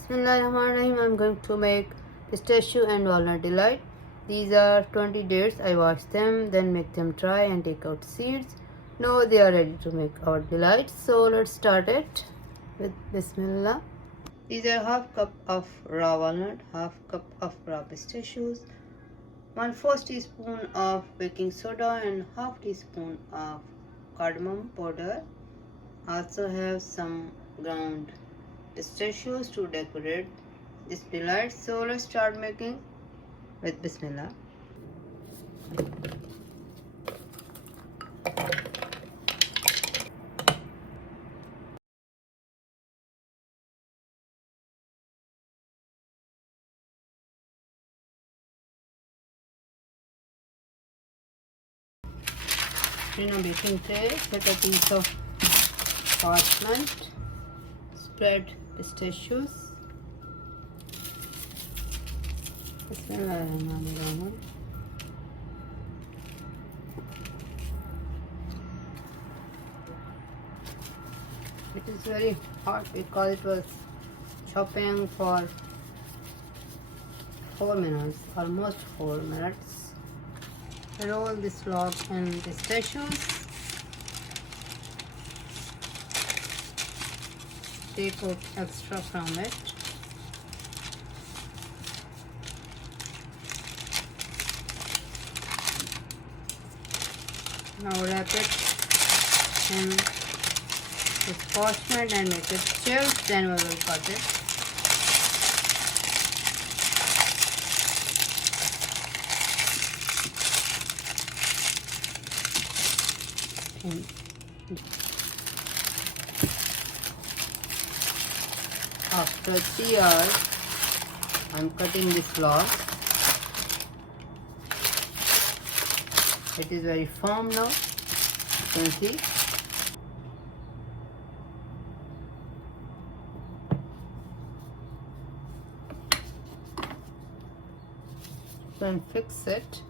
Bismillahirrahmanirrahim. I'm going to make pistachio and walnut delight. These are 20 dates. I wash them, then make them dry and take out seeds. Now they are ready to make our delight. So let's start it with Bismillah. These are half cup of raw walnut, half cup of raw pistachios, 1/4 teaspoon of baking soda and half teaspoon of cardamom powder. Also have some ground pistachios to decorate this delight. So let's start making with Bismillah. In a baking tray, set a piece of parchment, spread pistachios. Bismillahirrahmanirrahim. It is very hot because it was chopping for 4 minutes, almost 4 minutes. Roll this log in pistachios. Take out extra from it. Now wrap it in this parchment and make it chilled. Then we will cut it. After 3 hours, I'm cutting this log. It is very firm now. You can see. Then fix it.